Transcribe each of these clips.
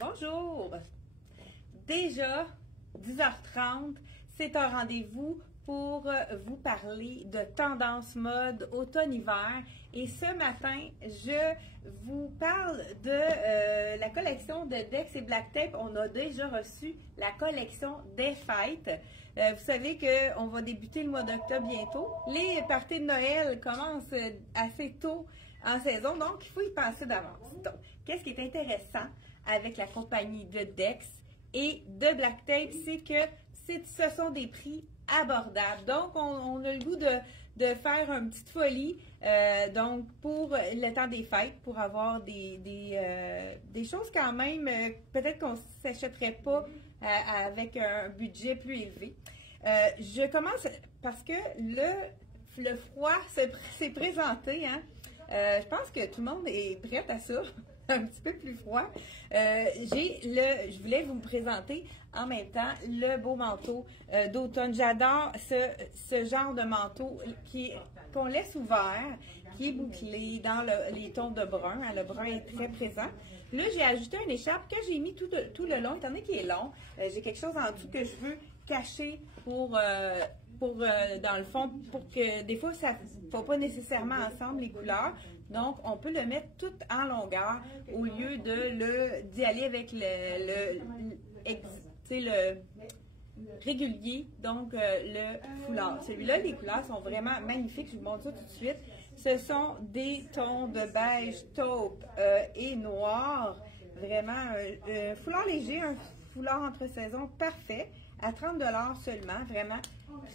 Bonjour! Déjà 10h30, c'est un rendez-vous pour vous parler de tendance mode automne-hiver. Et ce matin, je vous parle de la collection de Dex et Black Tape. On a déjà reçu la collection des fêtes. Vous savez qu'on va débuter le mois d'octobre bientôt. Les parties de Noël commencent assez tôt en saison, donc il faut y penser d'avance. Donc, qu'est-ce qui est intéressant avec la compagnie de Dex et de Black Tape, c'est que ce sont des prix abordables. Donc, on a le goût de faire une petite folie donc pour le temps des fêtes, pour avoir des choses quand même, peut-être qu'on ne s'achèterait pas avec un budget plus élevé. Je commence parce que le froid s'est présenté, hein? Je pense que tout le monde est prêt à ça. Un petit peu plus froid. Je voulais vous présenter en même temps le beau manteau d'automne. J'adore ce genre de manteau qu'on laisse ouvert, qui est bouclé dans les tons de brun. Hein, le brun est très présent. Là, j'ai ajouté une écharpe que j'ai mis tout le long, étant donné qu'il est long. J'ai quelque chose en dessous que je veux cacher pour dans le fond, pour que des fois, ça ne va pas nécessairement ensemble les couleurs. Donc, on peut le mettre tout en longueur au lieu d'y aller avec le régulier, donc le foulard. Celui-là, les couleurs sont vraiment magnifiques. Je vous montre ça tout de suite. Ce sont des tons de beige, taupe et noir. Vraiment, un foulard léger, un foulard entre saisons parfait. À 30 $ seulement, vraiment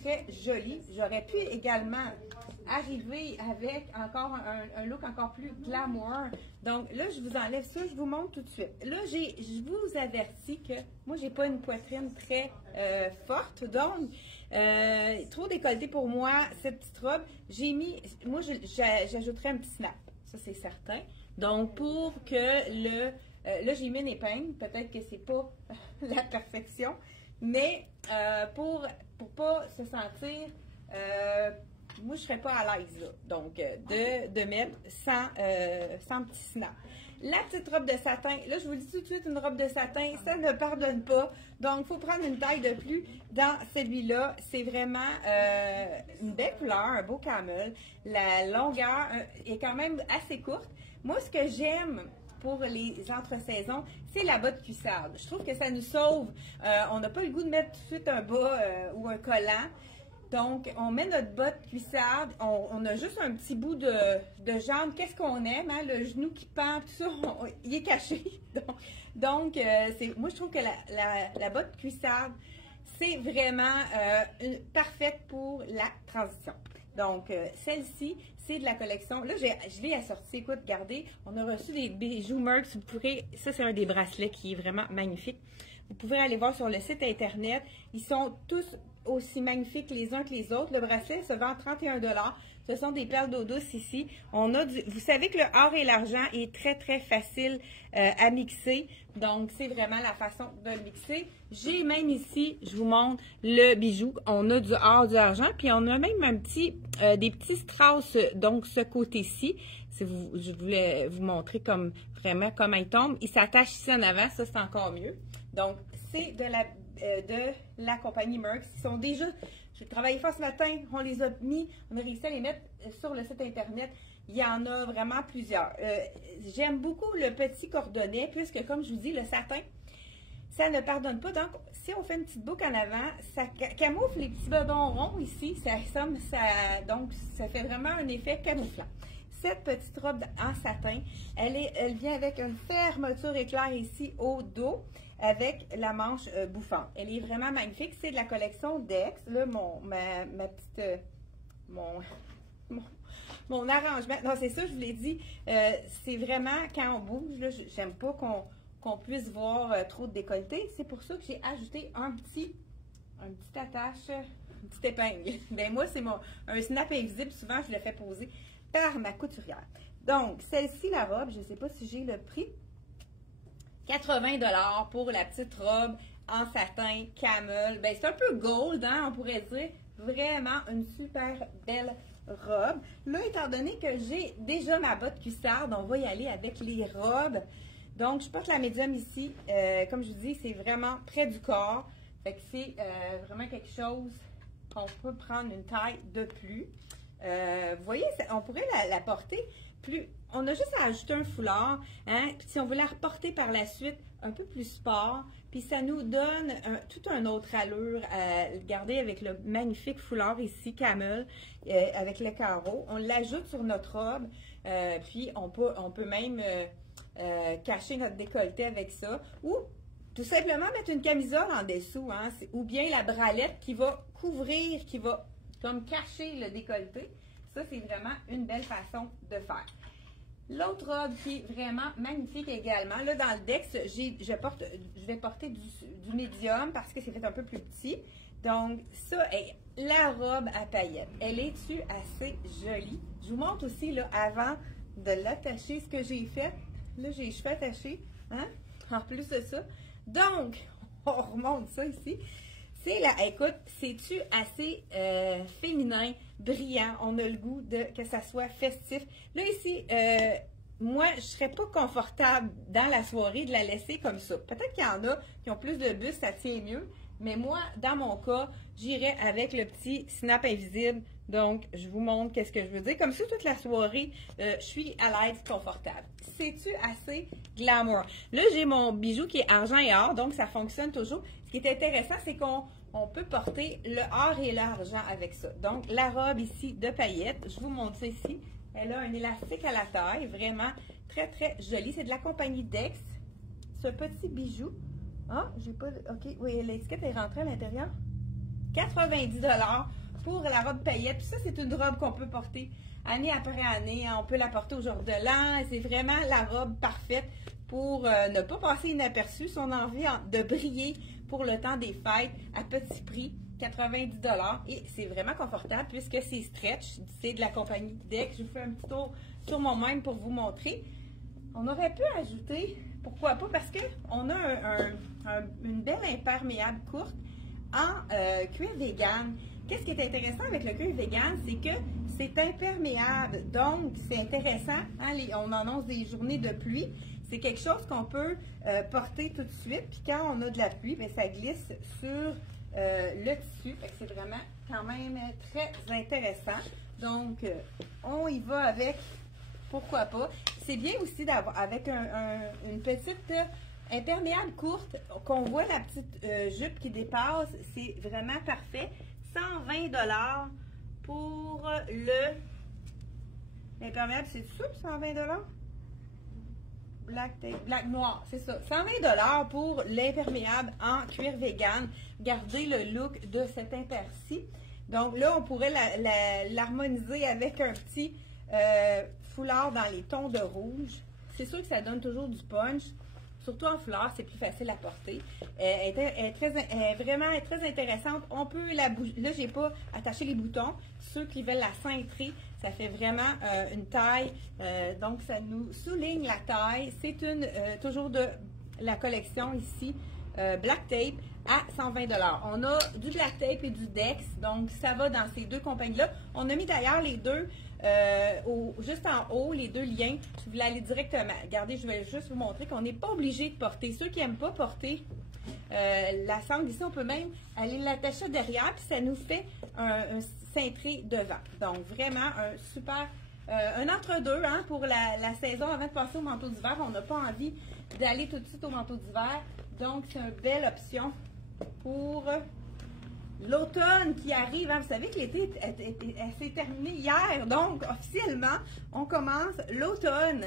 très joli. J'aurais pu également arriver avec encore un look encore plus glamour. Donc là, je vous enlève ça, je vous montre tout de suite. Là, je vous avertis que moi, j'ai pas une poitrine très forte, donc trop décolleté pour moi, cette petite robe. Moi, j'ajouterais un petit snap, ça c'est certain. Donc, pour que là, j'ai mis une épingle, peut-être que c'est pas la perfection, mais pour pas se sentir, moi je serais pas à l'aise là, donc de mettre sans petit snap. La petite robe de satin, là je vous dis tout de suite, une robe de satin, ça ne pardonne pas, donc il faut prendre une taille de plus dans celui-là. C'est vraiment une belle couleur, un beau camel. La longueur est quand même assez courte. Moi, ce que j'aime pour les entre-saisons, c'est la botte cuissarde. Je trouve que ça nous sauve. On n'a pas le goût de mettre tout de suite un bas ou un collant. Donc, on met notre botte cuissarde. On a juste un petit bout de jambe. Qu'est-ce qu'on aime? Hein? Le genou qui pend, tout ça, il est caché. Donc moi, je trouve que la botte cuissarde, c'est vraiment parfaite pour la transition. Donc, celle-ci, c'est de la collection. Là, je l'ai assortie. Écoute, regardez, on a reçu des bijoux Merx. Vous pourrez, ça, c'est un des bracelets qui est vraiment magnifique. Vous pouvez aller voir sur le site Internet. Ils sont tous aussi magnifiques les uns que les autres. Le bracelet se vend 31 $. Ce sont des perles d'eau douce ici. Vous savez que le or et l'argent est très, très facile à mixer. Donc, c'est vraiment la façon de le mixer. J'ai même ici, je vous montre le bijou. On a du or, du argent, puis on a même des petits strass, donc ce côté-ci. Je voulais vous montrer vraiment comment il tombe. Il s'attache ici en avant, ça c'est encore mieux. Donc, c'est de la compagnie Merx. Ils sont déjà... J'ai travaillé fort ce matin, on les a mis, on a réussi à les mettre sur le site Internet. Il y en a vraiment plusieurs. J'aime beaucoup le petit cordonnet, puisque, comme je vous dis, le satin, ça ne pardonne pas. Donc, si on fait une petite boucle en avant, ça camoufle les petits bedons ronds ici. Donc, ça fait vraiment un effet camouflant. Cette petite robe en satin, elle vient avec une fermeture éclair ici au dos, avec la manche bouffante. Elle est vraiment magnifique. C'est de la collection Dex. Là, mon arrangement. Non, c'est ça, je vous l'ai dit. C'est vraiment quand on bouge, là, j'aime pas qu'on puisse voir trop de décolleté. C'est pour ça que j'ai ajouté un petit attache, une petite épingle. Ben moi, c'est un snap invisible. Souvent, je le fais poser par ma couturière. Donc, celle-ci, la robe, je ne sais pas si j'ai le prix. 80 $ pour la petite robe en satin camel. Ben, c'est un peu gold, hein, on pourrait dire. Vraiment une super belle robe. Là, étant donné que j'ai déjà ma botte cuissarde, on va y aller avec les robes Donc, je porte la médium ici. Comme je vous dis, c'est vraiment près du corps. Fait que c'est vraiment quelque chose qu'on peut prendre une taille de plus. Vous voyez, on pourrait la porter plus. On a juste à ajouter un foulard. Hein? Puis si on veut la reporter par la suite, un peu plus sport. Puis ça nous donne toute une autre allure. Regardez avec le magnifique foulard ici, camel, avec le carreau. On l'ajoute sur notre robe. Puis on peut même cacher notre décolleté avec ça. Ou tout simplement mettre une camisole en dessous. Hein? Ou bien la bralette qui va couvrir, qui va comme cacher le décolleté. Ça, c'est vraiment une belle façon de faire. L'autre robe qui est vraiment magnifique également, là dans le Dex, je vais porter du médium parce que c'est fait un peu plus petit. Donc, ça est la robe à paillettes. Elle est-tu assez jolie? Je vous montre aussi, là, avant de l'attacher, ce que j'ai fait. Là, j'ai les cheveux attachés, hein? En plus de ça. Donc, on remonte ça ici. C'est là, écoute, c'est-tu assez féminin, brillant? On a le goût que ça soit festif. Là, ici, moi, je ne serais pas confortable dans la soirée de la laisser comme ça. Peut-être qu'il y en a qui ont plus de buste, ça tient mieux. Mais moi, dans mon cas, j'irais avec le petit snap invisible. Donc, je vous montre qu'est-ce que je veux dire. Comme ça, toute la soirée, je suis à l'aise, confortable. C'est-tu assez glamour? Là, j'ai mon bijou qui est argent et or, donc ça fonctionne toujours. Ce qui est intéressant, c'est qu'on peut porter le or et l'argent avec ça. Donc, la robe ici de paillettes, je vous montre ça ici. Elle a un élastique à la taille, vraiment très, très joli. C'est de la compagnie Dex. Ce petit bijou. Ah, j'ai pas... OK, oui, l'étiquette est rentrée à l'intérieur. 90 $ pour la robe paillette. Puis ça, c'est une robe qu'on peut porter année après année. On peut la porter au jour de l'an. C'est vraiment la robe parfaite pour ne pas passer inaperçue si on a envie de briller pour le temps des fêtes à petit prix. 90 $ et c'est vraiment confortable puisque c'est stretch. C'est de la compagnie Dex. Je vous fais un petit tour sur moi-même pour vous montrer. On aurait pu ajouter, pourquoi pas, parce qu'on a une belle imperméable courte en cuir vegan. Qu'est-ce qui est intéressant avec le cuir vegan, c'est que c'est imperméable. Donc, c'est intéressant. Hein, on annonce des journées de pluie. C'est quelque chose qu'on peut porter tout de suite. Puis quand on a de la pluie, bien, ça glisse sur le tissu. C'est vraiment quand même très intéressant. Donc, on y va avec, pourquoi pas. C'est bien aussi d'avoir avec une petite imperméable courte, qu'on voit la petite jupe qui dépasse. C'est vraiment parfait. 120 $ pour l'imperméable. C'est sûr, 120 $? Black noir, c'est ça. 120 $ pour l'imperméable en cuir vegan. Gardez le look de cet imper-ci. Donc là, on pourrait l'harmoniser avec un petit foulard dans les tons de rouge. C'est sûr que ça donne toujours du punch. Surtout en foulard, c'est plus facile à porter. Elle est vraiment très intéressante. On peut la bouger. Là, j'ai pas attaché les boutons. Ceux qui veulent la cintrer, ça fait vraiment une taille. Donc, ça nous souligne la taille. C'est toujours de la collection ici, Black Tape à 120 $. On a du Black Tape et du Dex. Donc, ça va dans ces deux compagnies-là. On a mis d'ailleurs les deux juste en haut, les deux liens. Je voulais aller directement. Regardez, je vais juste vous montrer qu'on n'est pas obligé de porter. Ceux qui n'aiment pas porter la sangle ici, on peut même aller l'attacher derrière, puis ça nous fait un cintré devant. Donc, vraiment un super, un entre-deux hein, pour la saison avant de passer au manteau d'hiver. On n'a pas envie d'aller tout de suite au manteau d'hiver. Donc, c'est une belle option pour l'automne qui arrive. Hein. Vous savez que l'été s'est terminé hier. Donc, officiellement, on commence l'automne.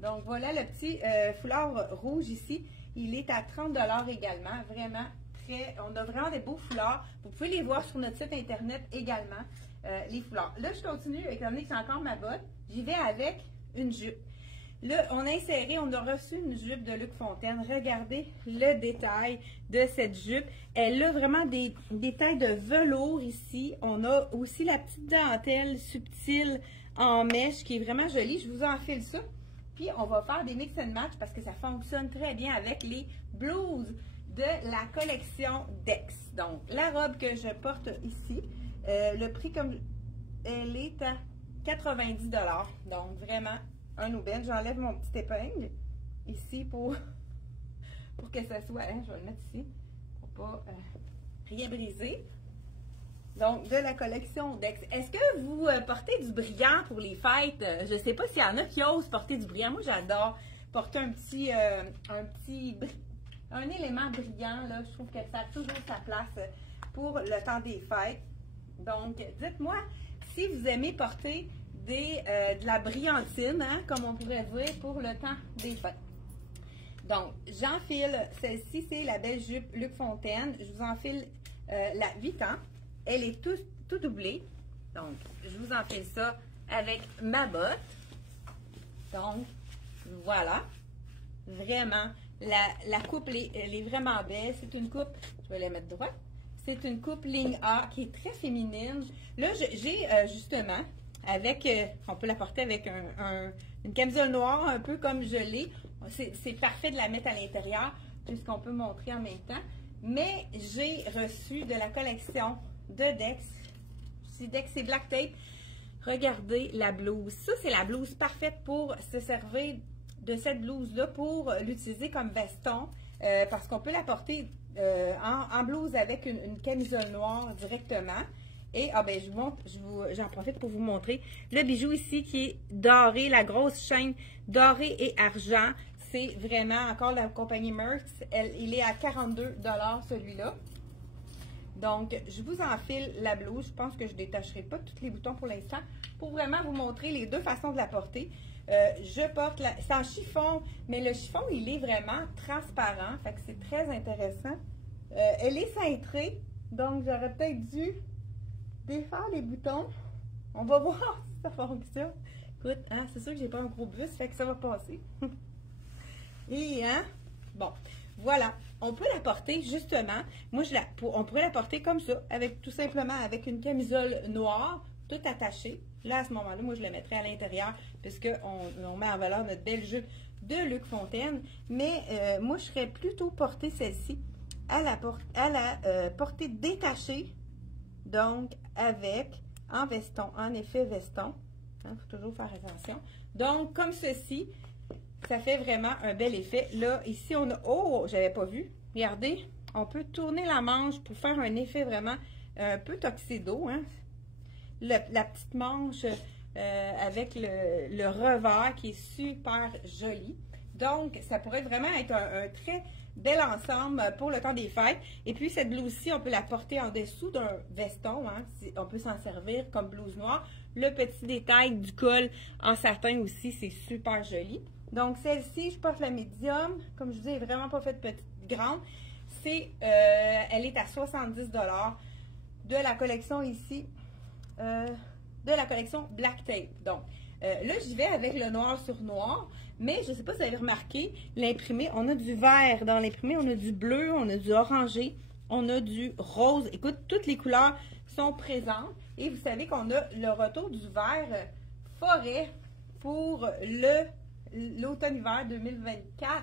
Donc, voilà le petit foulard rouge ici. Il est à 30 $ également. Vraiment très... On a vraiment des beaux foulards. Vous pouvez les voir sur notre site Internet également, les foulards. Là, je continue, étant donné que c'est encore ma botte. J'y vais avec une jupe. Là, on a inséré, on a reçu une jupe de Luc Fontaine. Regardez le détail de cette jupe. Elle a vraiment des détails de velours ici. On a aussi la petite dentelle subtile en mèche qui est vraiment jolie. Je vous enfile ça. Puis, on va faire des mix and match parce que ça fonctionne très bien avec les blouses de la collection Dex. Donc, la robe que je porte ici, le prix, comme elle est à 90 $. Donc, vraiment, un aubaine. J'enlève mon petit épingle ici pour que ça soit, hein, je vais le mettre ici, pour pas rien briser. Donc, de la collection Dex. Est-ce que vous portez du brillant pour les fêtes? Je ne sais pas s'il y en a qui osent porter du brillant. Moi, j'adore porter un élément brillant, là. Je trouve que ça a toujours sa place pour le temps des fêtes. Donc, dites-moi si vous aimez porter de la brillantine, hein, comme on pourrait dire, pour le temps des fêtes. Donc, j'enfile, celle-ci, c'est la belle jupe Luc Fontaine. Je vous enfile la 8 ans. Elle est tout doublée. Donc, je vous enfile ça avec ma botte. Donc, voilà. Vraiment, la coupe, elle est vraiment belle. C'est une coupe, je vais la mettre droite. C'est une coupe ligne A qui est très féminine. Là, j'ai justement, avec, on peut la porter avec une camisole noire, un peu comme je l'ai. C'est parfait de la mettre à l'intérieur, puisqu'on peut montrer en même temps. Mais j'ai reçu de la collection de Dex. C'est Dex et Black Tape. Regardez la blouse. Ça, c'est la blouse parfaite pour se servir de cette blouse-là pour l'utiliser comme veston. Parce qu'on peut la porter en blouse avec une camisole noire directement. Et ben, j'en profite pour vous montrer le bijou ici qui est doré, la grosse chaîne dorée et argent. C'est vraiment encore la compagnie Merx. Il est à 42 $ celui-là. Donc, je vous enfile la blouse. Je pense que je ne détacherai pas tous les boutons pour l'instant pour vraiment vous montrer les deux façons de la porter. Je porte c'est en chiffon, mais le chiffon, il est vraiment transparent. Fait que c'est très intéressant. Elle est cintrée, donc j'aurais peut-être dû défaire les boutons. On va voir si ça fonctionne. Écoute, hein, c'est sûr que j'ai pas un gros buste, fait que ça va passer. Et, hein, bon, voilà. On peut la porter, justement, on pourrait la porter comme ça, tout simplement avec une camisole noire, tout attachée. Là, à ce moment-là, moi, je la mettrais à l'intérieur, puisqu'on met en valeur notre belle jupe de Luc Fontaine. Mais moi, je serais plutôt portée celle-ci à la portée détachée, donc en veston, en effet veston. Il faut toujours faire attention. Donc, comme ceci, ça fait vraiment un bel effet. Là, ici, on a... Oh, j'avais pas vu. Regardez, on peut tourner la manche pour faire un effet vraiment un peu tuxedo, hein. La petite manche avec le revers qui est super joli. Donc, ça pourrait vraiment être un très bel ensemble pour le temps des fêtes. Et puis, cette blouse-ci, on peut la porter en dessous d'un veston, hein. On peut s'en servir comme blouse noire. Le petit détail du col en satin aussi, c'est super joli. Donc, celle-ci, je porte la médium. Comme je vous dis, elle n'est vraiment pas faite petite, grande. Elle est à 70 $ de la collection ici, de la collection Black Tape. Donc, là, j'y vais avec le noir sur noir. Mais je ne sais pas si vous avez remarqué, l'imprimé, on a du vert dans l'imprimé, on a du bleu, on a du orangé, on a du rose. Écoute, toutes les couleurs sont présentes. Et vous savez qu'on a le retour du vert forêt pour l'automne-hiver 2024.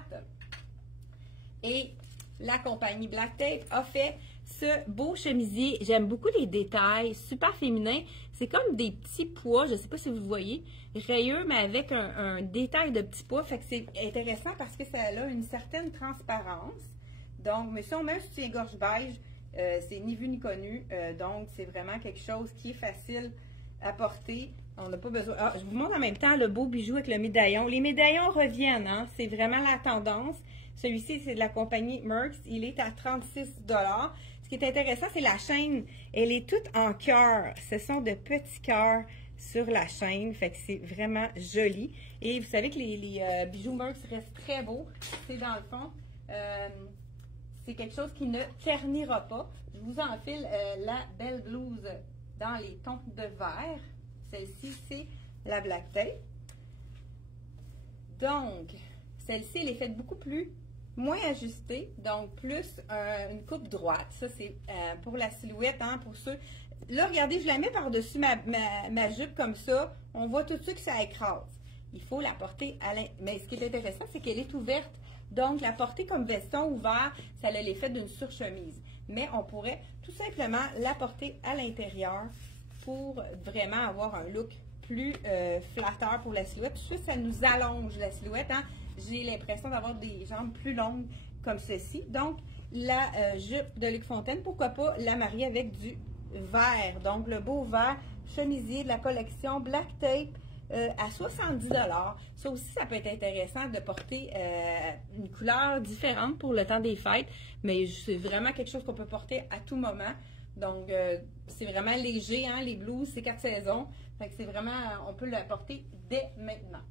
Et la compagnie Black Tape a fait ce beau chemisier. J'aime beaucoup les détails, super féminin. C'est comme des petits pois, je ne sais pas si vous le voyez, rayeux, mais avec un détail de petits pois. Fait que c'est intéressant parce que ça a une certaine transparence. Donc, mais si on met un soutien-gorge beige, c'est ni vu ni connu. Donc, c'est vraiment quelque chose qui est facile à porter. On n'a pas besoin... Ah, je vous montre en même temps le beau bijou avec le médaillon. Les médaillons reviennent, hein? C'est vraiment la tendance. Celui-ci, c'est de la compagnie Merx. Il est à 36 $. Ce qui est intéressant, c'est la chaîne. Elle est toute en cœur. Ce sont de petits cœurs sur la chaîne. Fait que c'est vraiment joli. Et vous savez que les bijoux Merx restent très beaux. C'est dans le fond... c'est quelque chose qui ne ternira pas. Je vous enfile la belle blouse dans les tons de vert. Celle-ci, c'est la Black Tape. Donc, celle-ci, elle est faite beaucoup moins ajustée, donc plus une coupe droite. Ça, c'est pour la silhouette, hein, pour ceux... Là, regardez, je la mets par-dessus ma jupe comme ça. On voit tout de suite que ça écrase. Il faut la porter à l'intérieur. Mais ce qui est intéressant, c'est qu'elle est ouverte. Donc, la porter comme veston ouvert, ça a l'effet d'une surchemise. Mais on pourrait tout simplement la porter à l'intérieur pour vraiment avoir un look plus flatteur pour la silhouette. Puis ça nous allonge la silhouette. Hein? j'ai l'impression d'avoir des jambes plus longues comme ceci. Donc, la jupe de Luc Fontaine, pourquoi pas la marier avec du vert. Donc, le beau vert chemisier de la collection Black Tape à 70 $. Ça aussi, ça peut être intéressant de porter une couleur différente pour le temps des fêtes, mais c'est vraiment quelque chose qu'on peut porter à tout moment. Donc, c'est vraiment léger, hein, les blouses, c'est 4 saisons. Fait que c'est vraiment, on peut le porter dès maintenant.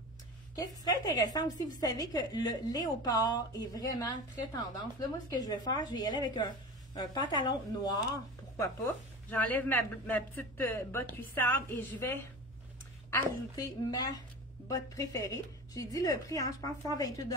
Qu'est-ce qui serait intéressant aussi, vous savez que le léopard est vraiment très tendance. Là, moi, ce que je vais faire, je vais y aller avec un pantalon noir, pourquoi pas. J'enlève ma petite botte cuissarde et je vais ajouter ma botte préférée. J'ai dit le prix, hein, je pense 128 $,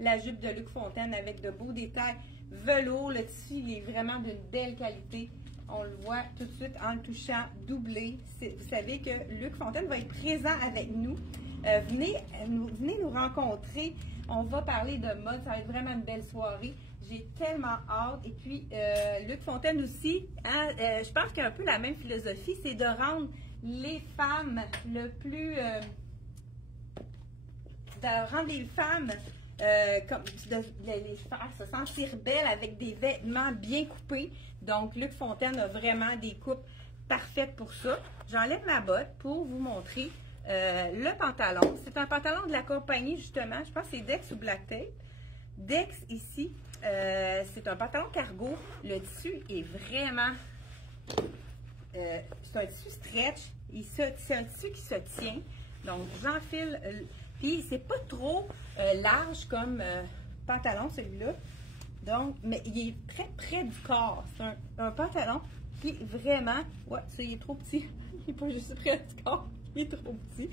la jupe de Luc Fontaine avec de beaux détails velours. Le tissu, il est vraiment d'une belle qualité. On le voit tout de suite en le touchant doublé. Vous savez que Luc Fontaine va être présent avec nous. Venez nous rencontrer. On va parler de mode. Ça va être vraiment une belle soirée. J'ai tellement hâte. Et puis, Luc Fontaine aussi, hein, je pense qu'il y a un peu la même philosophie, c'est de rendre les femmes le plus... de rendre les femmes... comme de les faire se sentir belles avec des vêtements bien coupés. Donc, Luc Fontaine a vraiment des coupes parfaites pour ça. J'enlève ma botte pour vous montrer le pantalon. C'est un pantalon de la compagnie, justement. Je pense que c'est Dex ou Black Tape. Dex, ici, c'est un pantalon cargo. Le tissu est vraiment... c'est un tissu stretch. C'est un tissu qui se tient. Donc, j'enfile... Puis, c'est pas trop large comme pantalon, celui-là. Donc, mais il est très près du corps. C'est un pantalon qui vraiment... Ouais, ça, il est trop petit. Il n'est pas juste près du corps. Il est trop petit.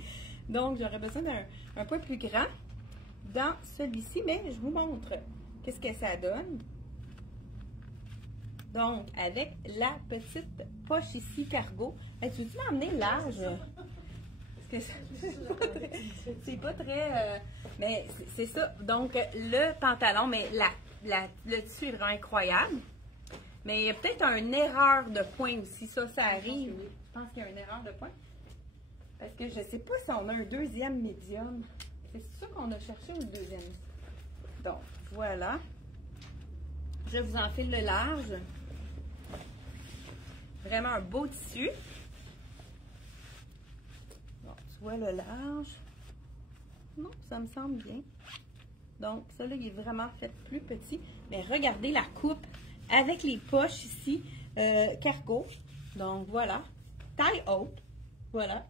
Donc, j'aurais besoin d'un peu plus grand dans celui-ci. Mais je vous montre qu'est-ce que ça donne. Donc, avec la petite poche ici, cargo. Hey, tu veux-tu m'emmener large? C'est pas très... mais c'est ça. Donc, le pantalon, mais le tissu est vraiment incroyable. Mais il y a peut-être une erreur de point aussi. Ça arrive. Je pense qu'il y a une erreur de point. Parce que je sais pas si on a un deuxième médium. C'est ça qu'on a cherché ou le deuxième? Donc, voilà. Je vous enfile le large. Vraiment un beau tissu. Le large. Non, ça me semble bien. Donc, ça là, il est vraiment fait plus petit. Mais regardez la coupe avec les poches ici, cargo. Donc, voilà. Taille haute. Voilà.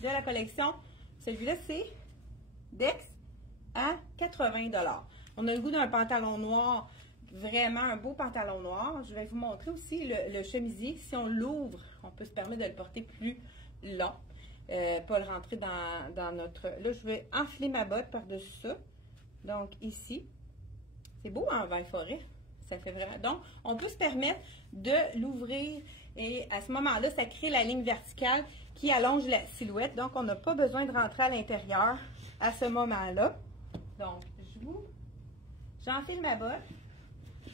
De la collection. Celui-là, c'est Dex à 80 $. On a le goût d'un pantalon noir. Vraiment un beau pantalon noir. Je vais vous montrer aussi le chemisier. Si on l'ouvre, on peut se permettre de le porter plus long. Pas le rentrer dans notre... Là, je vais enfiler ma botte par-dessus ça. Donc, ici. C'est beau en vin forêt. Ça fait vraiment... Donc, on peut se permettre de l'ouvrir et à ce moment-là, ça crée la ligne verticale qui allonge la silhouette. Donc, on n'a pas besoin de rentrer à l'intérieur à ce moment-là. Donc, j'enfile ma botte.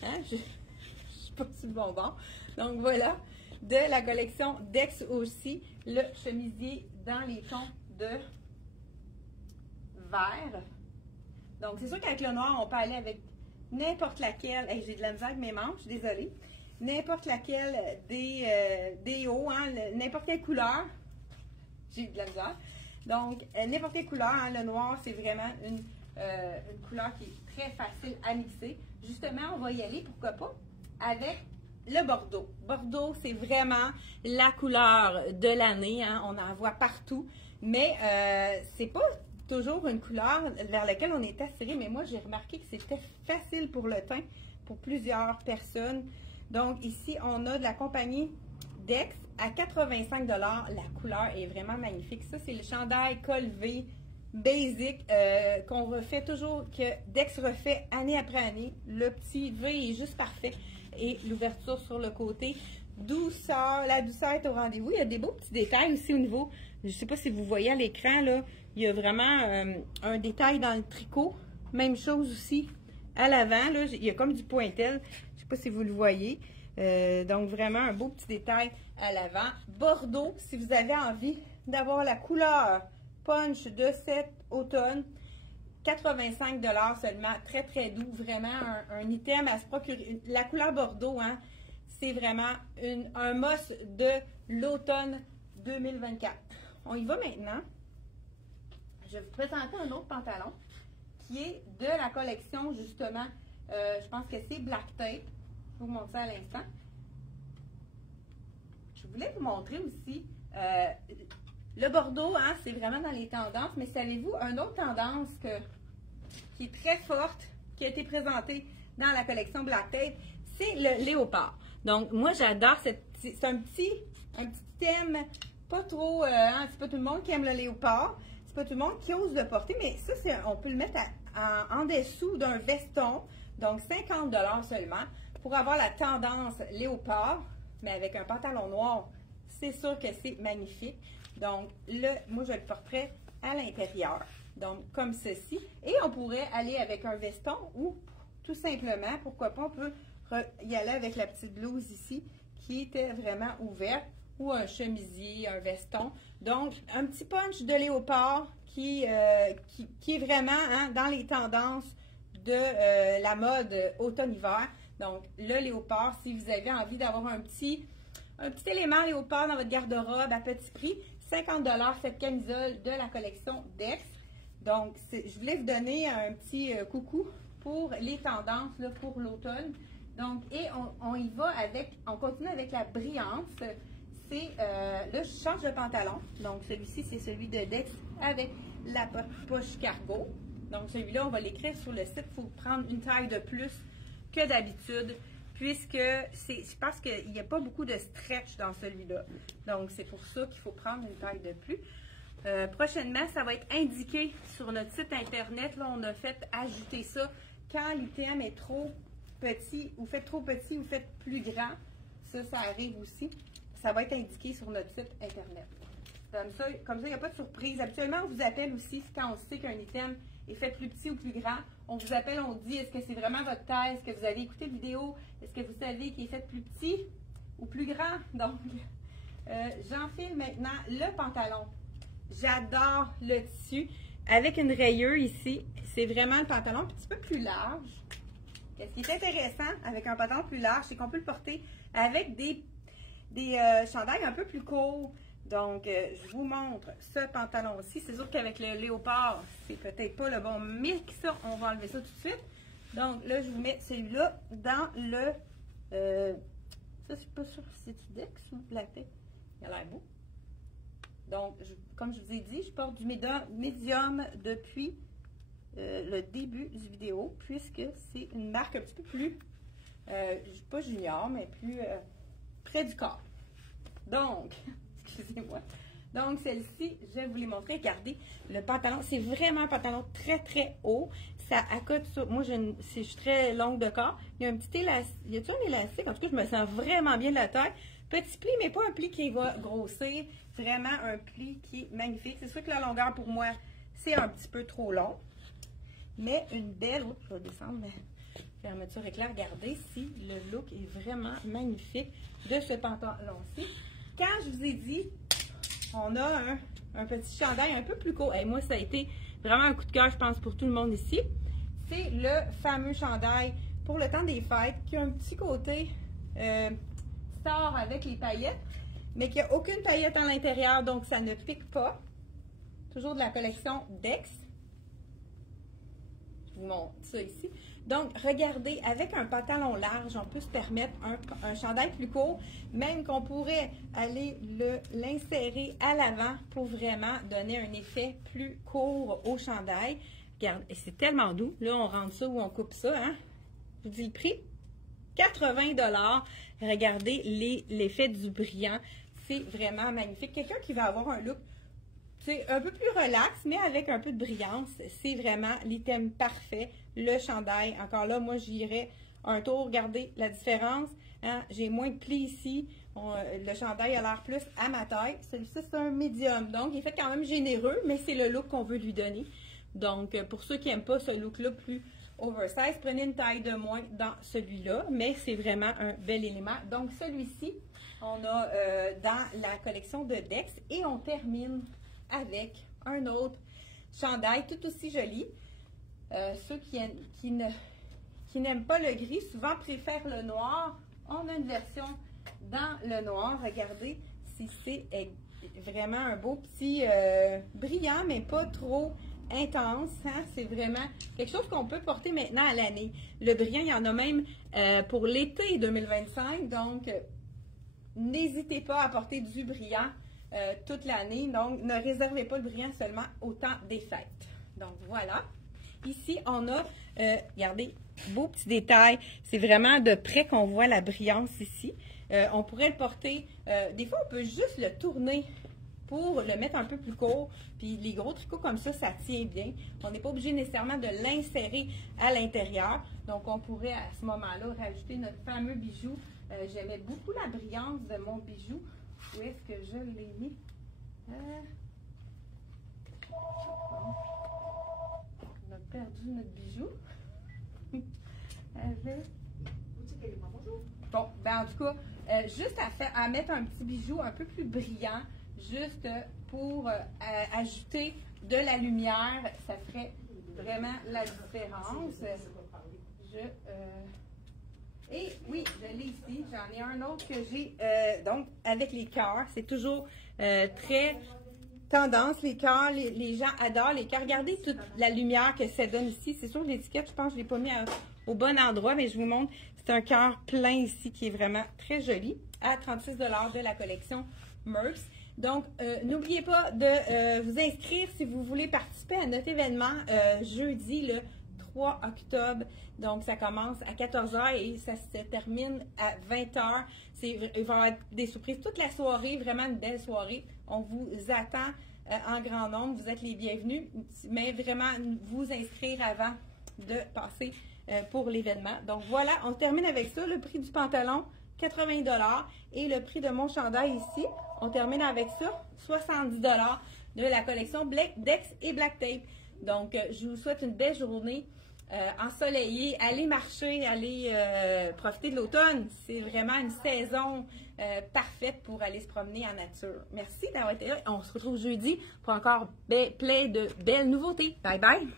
Hein? Je suis pas sur le bon bord. Donc, voilà. De la collection Dex aussi, le chemisier dans les tons de vert. Donc, c'est sûr qu'avec le noir, on peut aller avec n'importe laquelle. Hey, j'ai de la misère avec mes manches, désolée. N'importe laquelle des hauts, hein, n'importe quelle couleur. J'ai de la misère. Donc, n'importe quelle couleur, hein, le noir, c'est vraiment une couleur qui est très facile à mixer. Justement, on va y aller, pourquoi pas, avec le bordeaux. Bordeaux, c'est vraiment la couleur de l'année. Hein? On en voit partout. Mais c'est pas toujours une couleur vers laquelle on est attiré. Mais moi, j'ai remarqué que c'était facile pour le teint pour plusieurs personnes. Donc, ici, on a de la compagnie Dex à 85 $. La couleur est vraiment magnifique. Ça, c'est le chandail col V basic qu'on refait toujours, que Dex refait année après année. Le petit V est juste parfait. Et l'ouverture sur le côté. Douceur, la douceur est au rendez-vous. Il y a des beaux petits détails aussi au niveau, je ne sais pas si vous voyez à l'écran, là, il y a vraiment un détail dans le tricot. Même chose aussi à l'avant, là, il y a comme du pointel. Je ne sais pas si vous le voyez. Donc vraiment un beau petit détail à l'avant. Bordeaux, si vous avez envie d'avoir la couleur punch de cet automne, 85 $ seulement, très très doux, vraiment un item à se procurer. La couleur bordeaux, hein, c'est vraiment un must de l'automne 2024. On y va maintenant. Je vais vous présenter un autre pantalon qui est de la collection, justement, je pense que c'est Black Tape. Je vais vous montrer ça à l'instant. Je voulais vous montrer aussi, le bordeaux, hein, c'est vraiment dans les tendances, mais savez-vous, une autre tendance qui est très forte, qui a été présentée dans la collection Black Tape, c'est le léopard. Donc, moi, j'adore c'est un petit thème, pas trop, hein, c'est pas tout le monde qui aime le léopard, c'est pas tout le monde qui ose le porter, mais ça, on peut le mettre en dessous d'un veston, donc 50 $ seulement, pour avoir la tendance léopard, mais avec un pantalon noir, c'est sûr que c'est magnifique. Donc, là, moi, je le porterais à l'intérieur, donc comme ceci, et on pourrait aller avec un veston ou tout simplement, pourquoi pas, on peut y aller avec la petite blouse ici, qui était vraiment ouverte, ou un chemisier, un veston. Donc, un petit punch de léopard qui est vraiment, hein, dans les tendances de la mode automne-hiver. Donc, le léopard, si vous avez envie d'avoir un petit élément léopard dans votre garde-robe à petit prix, 50 $ cette camisole de la collection Dex. Donc, je voulais vous donner un petit coucou pour les tendances là, pour l'automne. Donc, et on y va on continue avec la brillance. Là, je change de pantalon. Donc, celui-ci, c'est celui de Dex avec la poche cargo. Donc, celui-là, on va l'écrire sur le site. Il faut prendre une taille de plus que d'habitude, puisque je pense qu'il n'y a pas beaucoup de stretch dans celui-là. Donc, c'est pour ça qu'il faut prendre une taille de plus. Prochainement, ça va être indiqué sur notre site Internet. Là, on a fait ajouter ça quand l'item est trop petit, ou fait trop petit, ou fait plus grand. Ça arrive aussi. Ça va être indiqué sur notre site Internet. Comme ça, il n'y a pas de surprise. Habituellement, on vous appelle aussi quand on sait qu'un item est fait plus petit ou plus grand. On vous appelle, on dit, est-ce que c'est vraiment votre taille? Est-ce que vous avez écouté la vidéo? Est-ce que vous savez qu'il est fait plus petit ou plus grand? Donc, j'enfile maintenant le pantalon. J'adore le tissu. Avec une rayeuse ici, c'est vraiment le pantalon un petit peu plus large. Ce qui est intéressant avec un pantalon plus large, c'est qu'on peut le porter avec des chandails un peu plus courts. Donc, je vous montre ce pantalon-ci. C'est sûr qu'avec le léopard, c'est peut-être pas le bon mix. On va enlever ça tout de suite. Donc, là, je vous mets celui-là dans le... ça, je suis pas sûre si c'est Dex ou Black Tape. Il a l'air beau. Donc, comme je vous ai dit, je porte du médium depuis le début du vidéo, puisque c'est une marque un petit peu plus, pas junior, mais plus près du corps. Donc, excusez-moi. Donc, celle-ci, je vais vous les montrer. Regardez, le pantalon, c'est vraiment un pantalon très, très haut. Ça accote sur... Moi, je suis très longue de corps. Il y a un petit élastique. Il y a un élastique? En tout cas, je me sens vraiment bien de la taille. Petit pli, mais pas un pli qui va grossir. Vraiment un pli qui est magnifique. C'est sûr que la longueur, pour moi, c'est un petit peu trop long. Mais une belle... Oups, je vais descendre la fermeture éclair. Regardez si le look est vraiment magnifique de ce pantalon-ci. Quand je vous ai dit, on a un petit chandail un peu plus court. Et moi, ça a été vraiment un coup de cœur, je pense, pour tout le monde ici. C'est le fameux chandail pour le temps des fêtes qui a un petit côté star avec les paillettes, mais qui n'a aucune paillette à l'intérieur, donc ça ne pique pas. Toujours de la collection Dex. Je vous montre ça ici. Donc, regardez, avec un pantalon large, on peut se permettre un chandail plus court, même qu'on pourrait aller l'insérer à l'avant pour vraiment donner un effet plus court au chandail. Regarde, et c'est tellement doux. Là, on rentre ça ou on coupe ça, hein? Je vous dis le prix? 80 $. Regardez l'effet du brillant. C'est vraiment magnifique. Quelqu'un qui va avoir un look un peu plus relax, mais avec un peu de brillance, c'est vraiment l'item parfait. Le chandail, encore là, moi, j'irais un tour. Regardez la différence. Hein? J'ai moins de plis ici. Le chandail a l'air plus à ma taille. Celui-ci, c'est un médium. Donc, il est fait quand même généreux, mais c'est le look qu'on veut lui donner. Donc, pour ceux qui n'aiment pas ce look-là plus oversize, prenez une taille de moins dans celui-là, mais c'est vraiment un bel élément. Donc, celui-ci, on a dans la collection de Dex et on termine avec un autre chandail tout aussi joli. Ceux qui n'aiment pas le gris, souvent préfèrent le noir. On a une version dans le noir. Regardez si c'est vraiment un beau petit brillant, mais pas trop intense. Hein? C'est vraiment quelque chose qu'on peut porter maintenant à l'année. Le brillant, il y en a même pour l'été 2025. Donc, n'hésitez pas à porter du brillant toute l'année. Donc, ne réservez pas le brillant seulement au temps des fêtes. Donc, voilà. Ici, on a, regardez, beau petit détail. C'est vraiment de près qu'on voit la brillance ici. On pourrait le porter, des fois, on peut juste le tourner pour le mettre un peu plus court. Puis les gros tricots comme ça tient bien. On n'est pas obligé nécessairement de l'insérer à l'intérieur. Donc, on pourrait à ce moment-là rajouter notre fameux bijou. J'aimais beaucoup la brillance de mon bijou. Où est-ce que je l'ai mis? On a perdu notre bijou. Bon, ben en tout cas, juste à mettre un petit bijou un peu plus brillant, juste pour ajouter de la lumière, ça ferait vraiment la différence. Et oui, je l'ai ici. J'en ai un autre que j'ai, donc, avec les cœurs. C'est toujours très tendance, les cœurs. Les gens adorent les cœurs. Regardez toute la lumière que ça donne ici. C'est sûr, l'étiquette, je pense que je ne l'ai pas mis au bon endroit, mais je vous montre. C'est un cœur plein ici qui est vraiment très joli, à 36 $ de la collection Merx. Donc, n'oubliez pas de vous inscrire si vous voulez participer à notre événement jeudi, le 3 octobre. Donc, ça commence à 14 h et ça se termine à 20 h. Il va y avoir des surprises toute la soirée, vraiment une belle soirée. On vous attend en grand nombre. Vous êtes les bienvenus, mais vraiment vous inscrire avant de passer pour l'événement. Donc, voilà, on termine avec ça. Le prix du pantalon, 80 $ et le prix de mon chandail ici, on termine avec ça, 70 $ de la collection Black Dex et Black Tape. Donc, je vous souhaite une belle journée ensoleillée. Allez marcher, allez profiter de l'automne. C'est vraiment une saison parfaite pour aller se promener en nature. Merci d'avoir été là. On se retrouve jeudi pour encore plein de belles nouveautés. Bye bye!